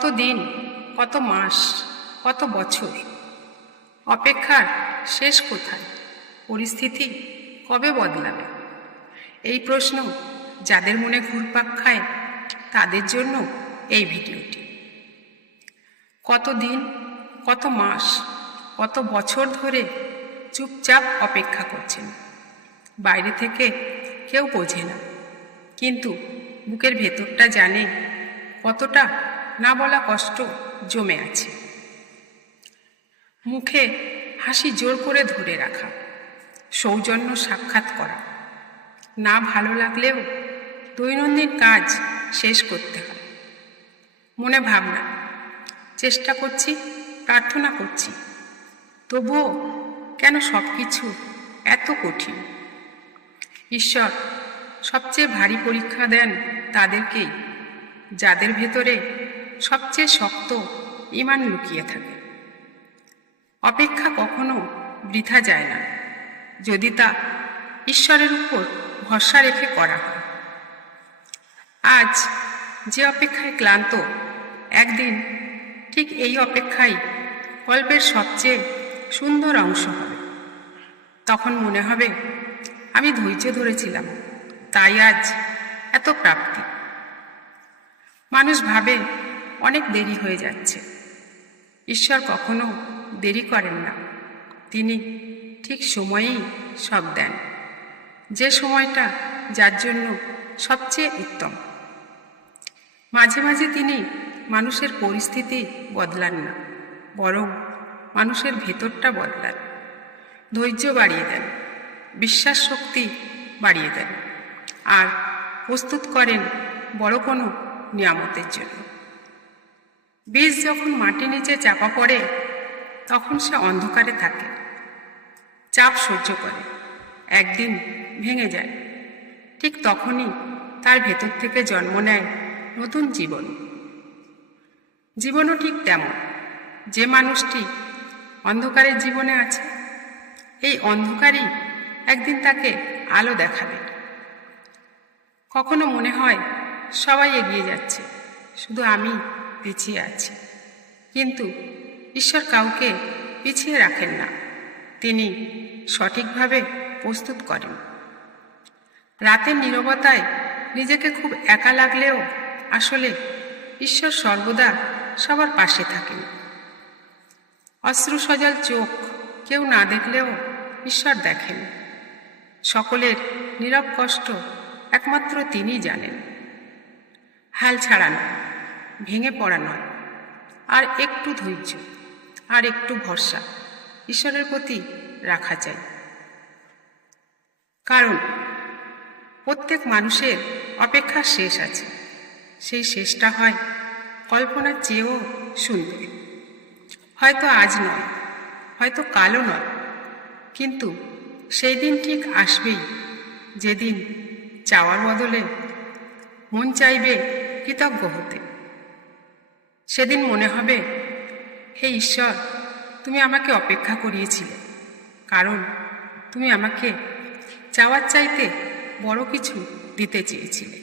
কত দিন, কত মাস, কত বছর, অপেক্ষার শেষ কোথায়? পরিস্থিতি কবে বদলাবে? এই প্রশ্ন যাদের মনে ঘুরপাক খায় তাদের জন্য এই ভিডিওটি। কত দিন, কত মাস, কত বছর ধরে চুপচাপ অপেক্ষা করছেন। বাইরে থেকে কেউ বোঝে না, কিন্তু বুকের ভেতরটা জানে কতটা না বলা কষ্ট জমে আছে। মুখে হাসি জোর করে ধরে রাখা, সৌজন্য সাক্ষাৎ করা, না ভালো লাগলেও দৈনন্দিন কাজ শেষ করতে হয়। মনে ভাবনা, চেষ্টা করছি, প্রার্থনা করছি, তবুও কেন সব কিছু এত কঠিন? ঈশ্বর সবচেয়ে ভারী পরীক্ষা দেন তাদেরকেই, যাদের ভেতরে সবচেয়ে শক্ত ঈমান লুকিয়ে থাকে। অপেক্ষা কখনো বৃথা যায় না, যদি তা ঈশ্বরের উপর ভরসা রেখে করা হয়। আজ যে অপেক্ষায় ক্লান্ত, একদিন ঠিক এই অপেক্ষাই গল্পের সবচেয়ে সুন্দর অংশ হবে। তখন মনে হবে আমি ধৈর্য ধরেছিলাম, তাই আজ এত প্রাপ্তি। মানুষ ভাবে অনেক দেরি হয়ে যাচ্ছে। ঈশ্বর কখনো দেরি করেন না, তিনি ঠিক সময়েই সব দেন, যে সময়টা যার জন্য সবচেয়ে উত্তম। মাঝে মাঝে তিনি মানুষের পরিস্থিতি বদলান না, বরং মানুষের ভেতরটা বদলান, ধৈর্য বাড়িয়ে দেন, বিশ্বাস শক্তি বাড়িয়ে দেন, আর প্রস্তুত করেন বড় কোনো নিয়ামতের জন্য। বীজ যখন মাটি নিচে চাপা পড়ে তখন সে অন্ধকারে থাকে, চাপ সহ্য করে, একদিন ভেঙে যায়। ঠিক তখনই তার ভেতর থেকে জন্ম নেয় নতুন জীবন। জীবনও ঠিক তেমন, যে মানুষটি অন্ধকারের জীবনে আছে, এই অন্ধকারই একদিন তাকে আলো দেখাবে। কখনো মনে হয় সবাই এগিয়ে যাচ্ছে, শুধু আমি পিছিয়ে আছি। কিন্তু ঈশ্বর কাউকে পিছিয়ে রাখেন না, তিনি সঠিকভাবে প্রস্তুত করেন। রাতের নীরবতায় নিজেকে খুব একা লাগলেও আসলে ঈশ্বর সর্বদা সবার পাশে থাকেন। অশ্রু সজল চোখ কেউ না দেখলেও ঈশ্বর দেখেন। সকলের নীরব কষ্ট একমাত্র তিনিই জানেন। হাল ছাড়া নয়, ভেঙে পড়া নয়, আর একটু ধৈর্য, আর একটু ভরসা ঈশ্বরের প্রতি রাখা চাই। কারণ প্রত্যেক মানুষের অপেক্ষার শেষ আছে, সেই শেষটা হয় কল্পনার চেয়েও সুন্দর। হয়তো আজ নয়, হয়তো কালও নয়, কিন্তু সেই দিন ঠিক আসবেই, যেদিন চাওয়ার বদলে মন চাইবে কৃতজ্ঞ হতে। সেদিন মনে হবে, হে ঈশ্বর, তুমি আমাকে অপেক্ষা করিয়েছিলে, কারণ তুমি আমাকে চাওয়ার চাইতে বড় কিছু দিতে চেয়েছিলে।